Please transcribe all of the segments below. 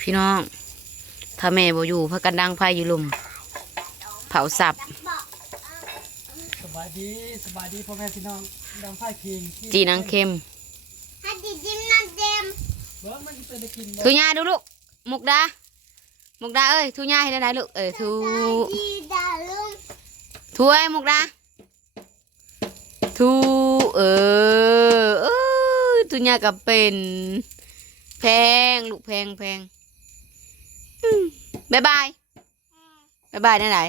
พี่น้อง ถ้าแม่บ่อยู่พากันดังไฟอยู่ลุม เผาสับ สบายดีสบายดีพ่อแม่พี่น้องดังไพ่พิงจีนางเค็มให้ดิจิ้มน้ำเต็มเบิ้งมันจะเป็นได้กินบ่ทุญาดูลูก มุกดา มุกดาเอ้ยทุญาให้ได้ๆลูก เออทุดีดาลุงทุไอ้มุกดาทุเออเออทุญากับเป็น แพงลูกแพงแพงบ๊ายบายบ๊ายบายได้ไหน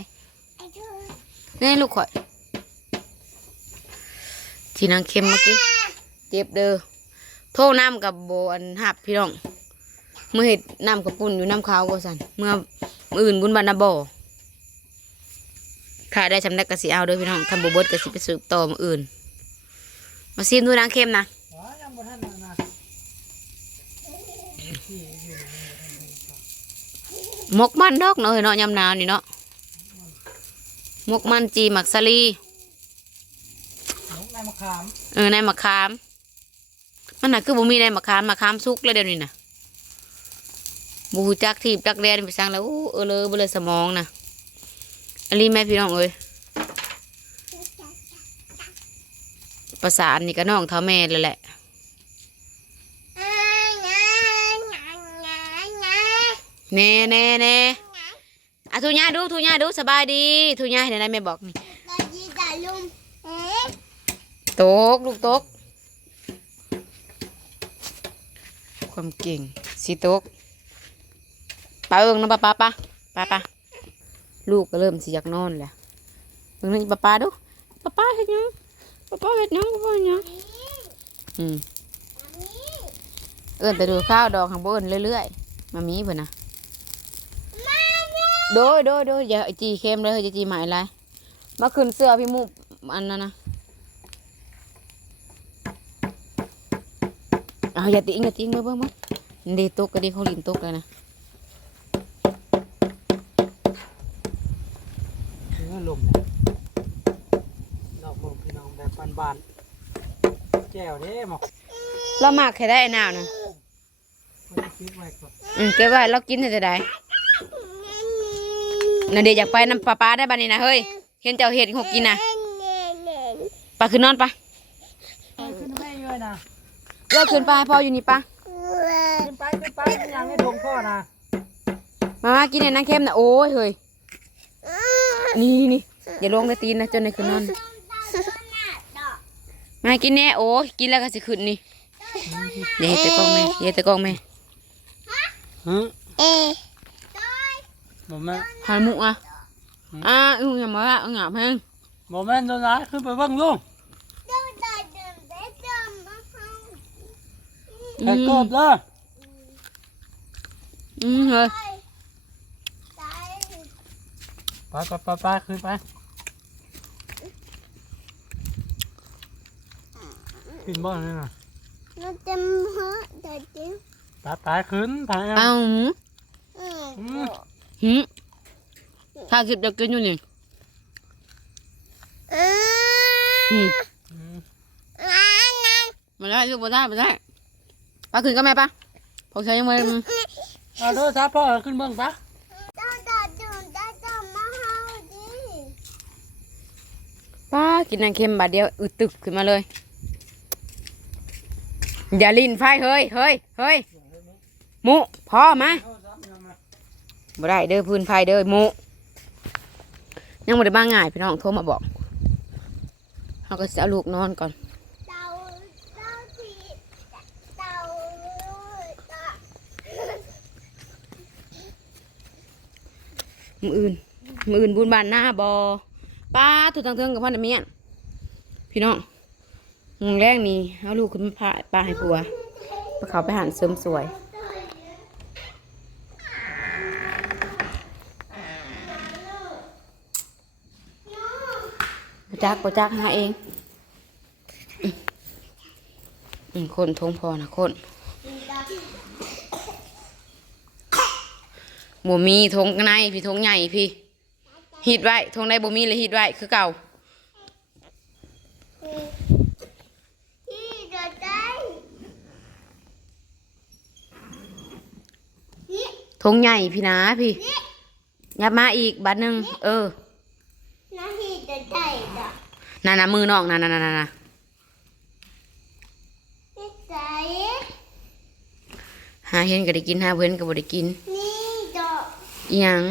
นี่ลูกข่อยที่นางเค็มเมื่อกี้เจ็บเด้อโทษน้ำกับโบอันหับพี่น้องเมื่อเห็ดน้ำกับปุ่นอยู่น้ำขาวก็สันเมื่อมื่ออื่นบุญบานนาบ่อค่ะได้ชำนักกะสิเอาเด้อพี่น้องคำโบเบิดกระสิไปสืบต่อมื่ออื่น มาซิมดูนางเค็มนะ อ๋อยังบ่ทันนะนะที่อยู่ ห มกมันดอกเนาะเฮ้ยเนาะยำหนาวนี่เนาะหมกมันจีหมักสลีน้องนายมะขามเออในมะขาม มันน่ะคือบ่มีในมะขามมะขามสุกแล้วเดี๋ยวนี้น่ะบูจักทีบจักแดนไปสั่งแล้วอู้เออเลยบ่เลยสมองน่ะอันนี้แม่พี่น้องเอ้ยภาษาอันนี้ก็น้องเท่าแม่เลยแหละ อ่างางางางา แน่แน่แน่อะทุญาดูทุญาดูสบายดีทุญาเห็นอะไรแม่บอกนี่ดาดีดาลุงเอ๊ะตกลูกตก ความเก่งสิตกป้าเอิงนะป้าป้าป้าป้าป้าลูกก็เริ่มสิอยากนอนแล้วเบิ่งนี่ป้าป้าดูป้าป้าเฮ็ดหยังป้าป้าเฮ็ดหยังป้าป้าเฮ็ดหยังอืมเอิ้นแต่ดูข้าวดอกข้างบนเรื่อยๆมามีเพิ่อนนะ โดยโดยโดยอย่าจีเข้มเลยอย่าจีหมายอะไรมาขึ้นเสื้อพี่มุกอันนั้นนะเอาอย่าติ้งอย่าติ้งเบ้อเบ้อเบ้อดีตกก็ดีเขาลินตกเลยนะเนื้อลมเนี่ยดอกลมพี่น้องแบบบานๆแก้วเด้หมอกเราหมักแค่ได้ไอ้นาวนะมันจะคิดไว้ก่อนอืมเก็บไว้เรากินแต่ได้ น่ะเดี๋ยวอยากไปน้ำปลาปลาได้บ้านี้นะเฮ้ยเห็นเจ้าเห็ดหกกินนะปลาขึ้นนอนปะขึ้นไม่เยอะนะเลิกขึ้นไปพออยู่นี่ปะขึ้นไปขึ้นไปยังไม่ทงพ่อนะมามากินในน้ำเค็มนะโอ้ยเฮ้ยนี่นี่นี่อย่าลงไปตีนนะจนในคืนนอนมากินแน่โอ้ยกินแล้วก็สิขึ้นนี่เดี๋ยวเฮ็ดแตะกล้องแม่เฮ็ดแตะกล้องแม่ฮะเอ๊ะ บ่แม่นหันมุกอะอะอืออย่ามาละเอาหงาเพิ่งบ่แม่นตัวไหนขึ้นไปเบิ่งลูกดูดาดมได้ดมมาให้ไปกบเลยอืมเฮ้ยตายไปไปไปไปขึ้นไปขึ้นบ่นี่น่ะ nó chăm hết rồi chứ ไปไปขึ้นไปเอา ừ. อืม หืมถ้าคิดจะกินอยู่นี่ À, อืมอืม à, nè. มาได้ลูกมาได้มาได้ปลาขึ้นก็แม่ปะพอใช้ยังไงเอาโทรศัพท์พ่อขึ้นเบิ่งปะ Tao đã đường đã dầm mà hao đi ป้ากินน้ำเค็มบาดเดียวอึดตึกขึ้นมาเลย อย่าลินไฟเฮ้ยเฮ้ยเฮ้ยหมุพ่อมา บ่ได้เด้อพื้นไฟเด้อมุยังบ่ได้บ้างง่ายพี่น้องโทรมาบอกเขาก็จะเอาลูกนอนก่อนมืออื่นมืออื่นบุญบานหน้าบอป้าถูกทางเทิงกับพ่อนะเมียนพี่น้องมึงแรกนี่เอาลูกขึ้นมาพาป้าให้ผัวไปเขาไปหันเสริมสวยบ่ จักบ่จักหาเองอืมคนทงพอนะคนบ่มีทงในพี่ทงใหญ่พี่ฮิดไว้ทงในบ่มีเลยฮิดไว้คือเก่าทงใหญ่พี่นะพี่ยับมาอีกบัดหนึ่งเออ นาทีจะได้จ้ะ นั่นนะมือน้องนั่นนั่นนั่นนะนี่ใจหาเห็นก็ได้กินหาเพิ่นก็บ่ได้กินนี่ดอกอีหยัง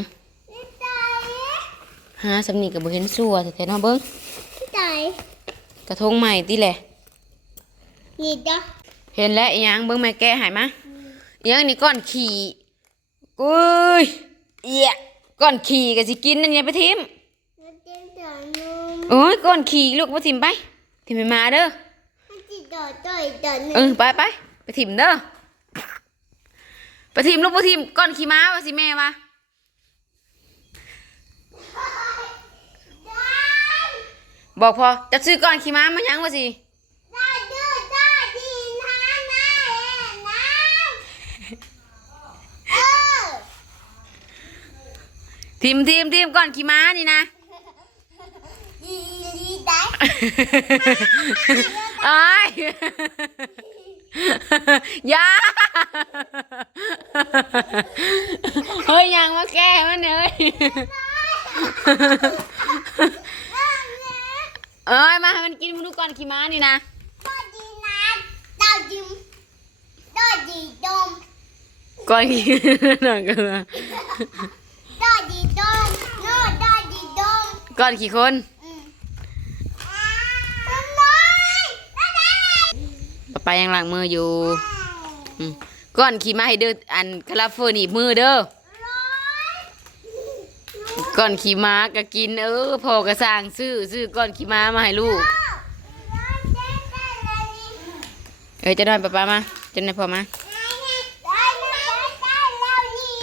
นี่ใจหาสำนีก็บ่เห็นสัวแต่เนาะเบิ่งนี่ใจกระทงใหม่ติแหละนี่ดอกเห็นแล้วอีหยังเบิ่งแม่แกะให้มาอีหยังนี่ก้อนขี้กุ้ยเอียก้อนขี้ก็สิกินนั่นอย่าไปทิม โอ้ยก้อนขี้ลูกบ่ทิ่มไปทิ่มไปมาเด้อนาทีจะได้จะนุ่เอมอไปไปไปทิ่มเด้อไปทิ่มลูกบ่ทิ่มก้อนขี้ม้าว่าสิแม่ว่าได้บอกพอจะซื้อก้อนขี้ม้ามาหยังว่าสิได้ดื้อได้ดีนะนะเอ๋นะเออทิ่มทิ่มทิ่มก้อนขี้ม้านี่นะ ดีดีได้ไอ้ายอยาเฮ้ยยังมาแก้มันเอ้ยเอ้ยมาให้มันกินมาดูก่อนขี้ม้านี่นะก็ดีนะดาวดิมดาวดีดมก่อนขี้นั่นก็มาดาวดีดมโน่ดาวดีดมก่อนขี้คนอืมน้ำน้อยน้ำน้อย ป้ายังล้างมืออยู่อืมก่อนขี้ม้าให้เด้ออันคาราเฟอร์นี่มือเด้อก่อนขี่ม้าก็กินเออพอกระสร้างซื้อซื้อก่อนขี่ม้ามาให้ลูก เออจะนอนป้าป้ามาจะนอนพอมา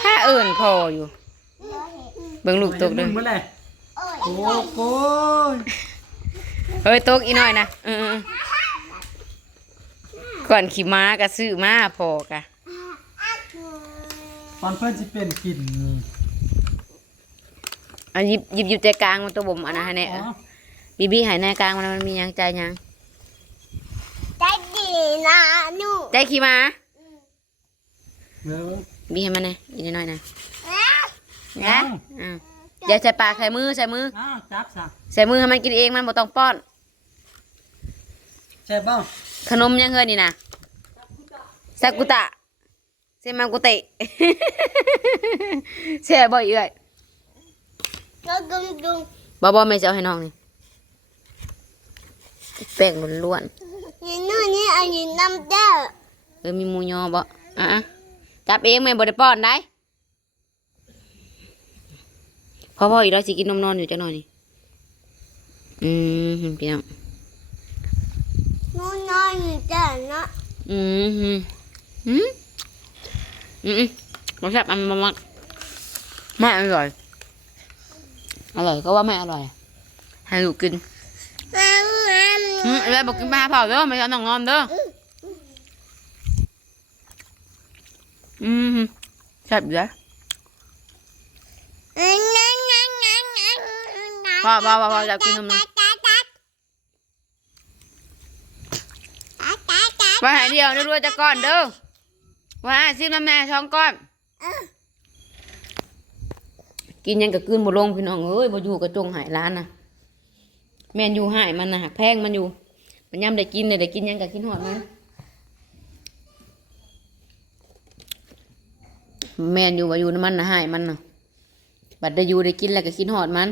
ผ้าเอิ่นพออยู่ เบิ่งลูกตกเด้อเมื่อไหร่โอ้โหเฮ้ยตกอีน้อยนะเออเออ ก่อนขี่ม้าก็ซื้อมาพอกะตอนเพื่อนจะเป็นกลิ่นนี่อันหยิบหยิบหยิบใจกลางมันตัวบ่มอันนั้นให้แน่อ๋อบีบีใหายในกลางมันมันมีหยังใจหยังได้ดีนะหนูใจขี่ม้าเดี๋ยวบีให้มันหน่อยอีน้อยๆนะเอ้านะอ่าอย่าใส่ปากใส่มือใส่มืออ้าวจับซะใส่มือให้มันกินเองมันบ่ต้องป้อน ใช่ป่ะขนมยังเฮือนี่นะซากุตะเซมากุเตะแช่บ่อยเอ้ยก็กึมดุงบ่บ่แม่จะเอาให้น้องนี่แป้งล้วนนี่นู่นนี่อันนี้น้ำเด้อๆเออมีหมูยอบ่อะๆจับเองแม่บ่ได้ป้อนได้พอพออีกแล้วสิกินนมนอนอยู่จังหน่อยนี่อืมพี่น้อง นู่นนอนอยู่เด้อเนาะอืมอืมอืมอืมรสชาติมันมันมันไม่อร่อยอร่อยก็ว่าไม่อร่อย ให้ลูกกิน อ้า ว่าเผาเด้อไม่ใช่น้องนอนเด้ออืมแซ่บอยู่เลยพ่อพ่อพ่อพ่ออยากกินนมนะว่าให้เดียวนึกว่าจะก้อนเด้อว่าซิมน้ำแน่ท้องก้อน กินยังกับกืนบ่ลงพี่น้องเอ้ยบ่อยู่กับจงหายร้านน่ะ แม่นอยู่หายมันน่ะแพงมันอยู่ มันย่ำได้กินได้ได้กินยังกับกินหอดมันแม่นอยู่ว่าอยู่น้ำมันน่ะหายมันน่ะ บัดได้อยู่ได้กินแล้วก็กินหอดมัน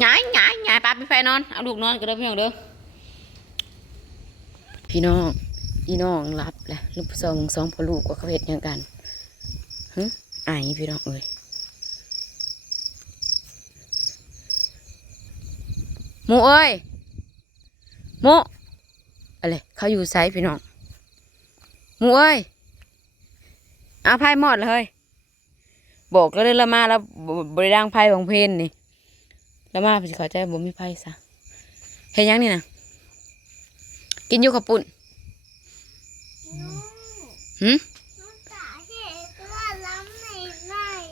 หงายหงายหงายปลาไปไฟนอน เอาลูกนอนก็เด้อพี่น้องเด้อ พี่น้องพี่น้องรับแหละลูกสองสองพ่อลูกว่าเขาเห็ดหยังกันฮึอพี่น้องเอ้ยหมูเอ้ยหมูอะไรเขาอยู่ไซพี่น้องหมูเอ้ย เอาไพ่หมดเลย บอกก็เลยละมาแล้วบริดังไพ่ของเพนนี่แล้วมาพี่เขาใจบ่มีไผซะเฮ็ดหยังนี่นะกินอยู่กับปุ่นหืม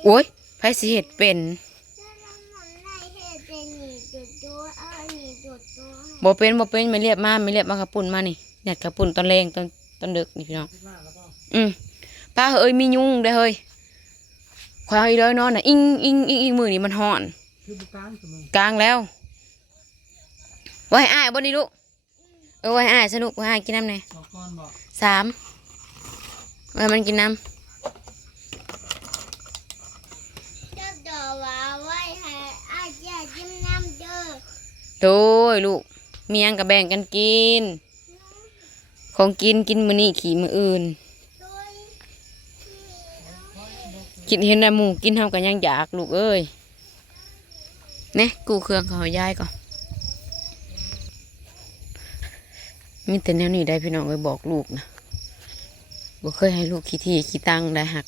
โอ้ยไผสิเฮ็ดเป็นแล้วเราหมุนในเหตุเป็นหนีจุดตัวเอาหนีจุดตัวให้บ่เป็นบ่เป็นไม่เรียบมาไม่เรียบมากระปุ่นมานี่หยัดกระปุ่นตอนแรงตอนตอนดึกนี่พี่น้องคิดมากแล้วก็อืมป้าเอ้ยมียุงเด้อเฮ้ย ควายเลยนอนน่ะอิงอิงอิงอิงมือนี่มันห่อนคือบุกการสมึงกลางแล้วไว้ให้อ้ายบ่นี่ลูกเออไว้ให้อ้ายสนุกไว้ให้อ้ายกินน้ำหน่อยบอกก่อนบอกสามไว้ให้มันกินน้เจ้าดอกว่าไว้ให้อาจารย์จิ้มน้ำเด้อำโดยลูกเมียงกับแบ่งกันกิน ของกินกินมื้อนี้ขี่มื้ออื่น กินเห็นได้หมูกินเฮากันยังอยากลูกเอ้ยเนี่ยกูเครื่องเขายายก่อนมีแต่แนวนี้ได้พี่น้องไปบอกลูกนะบ่เคยให้ลูกขี้ที่ขี้ตังได้หัก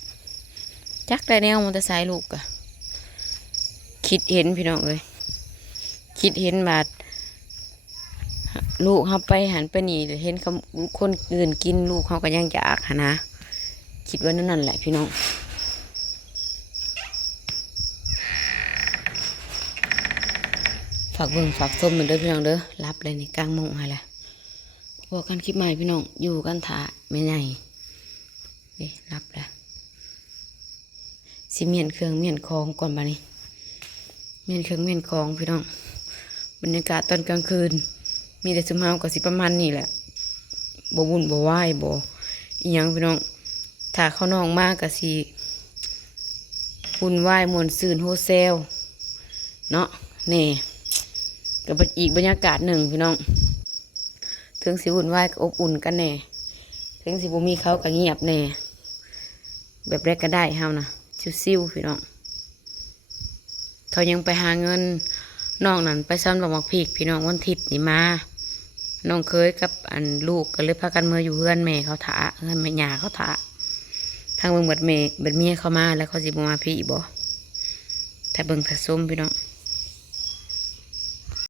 จักได้แนวมอเตอร์ไซค์ลูกอะคิดเห็นพี่น้องเลยคิดเห็นบาดลูกเขาไปหันไปนี่เห็นเขาคนอื่นกินลูกเขาก็ยังอยากนนะคิดว่านั่นนั่นแหละพี่น้อง ฝากเบิ่งฝากส้มเหมือนเด้อพี่น้องเด้อรับเลยนี่กลางมงให้ละพวกกันคลิปใหม่พี่น้องอยู่กันถาไม่ใหญ่นี่รับแล้วสิเมียนเครื่องเมียนคองก่อนบานี้เมียนเครื่องเมียนคองพี่น้องบรรยากาศตอนกลางคืน มีแต่สมเฮากับสิประมาณนี่แหละบ่วุ่นบ่วายบ่อีหยังพี่น้องถ้าเขาน้องมากกับสิวุ่นวมวนซื่นโฮเซลเนาะนี่ กับอีกบรรยากาศหนึ่งพี่น้องถึงสิวุ่นวายอบอุ่นกันแน่ถึงสิบุมีเขาก็เงียบแน่แบบแรกก็ได้เฮานะซิวๆพี่น้องเขายังไปหาเงินน้องนั่นไปซ่อนบักมักพีกพี่น้องวันทิตย์นี่มาน้องเคยกับอันลูกก็เลยพากันเมื่ออยู่เพื่อนแม่เขาถาเพื่อนแม่ยาเขาถาทางเบิ่งเบิดแม่เบิดเมียเขามาแล้วเขาสิบมาพี่บ่แต่เบิ่งผสมพี่น้อง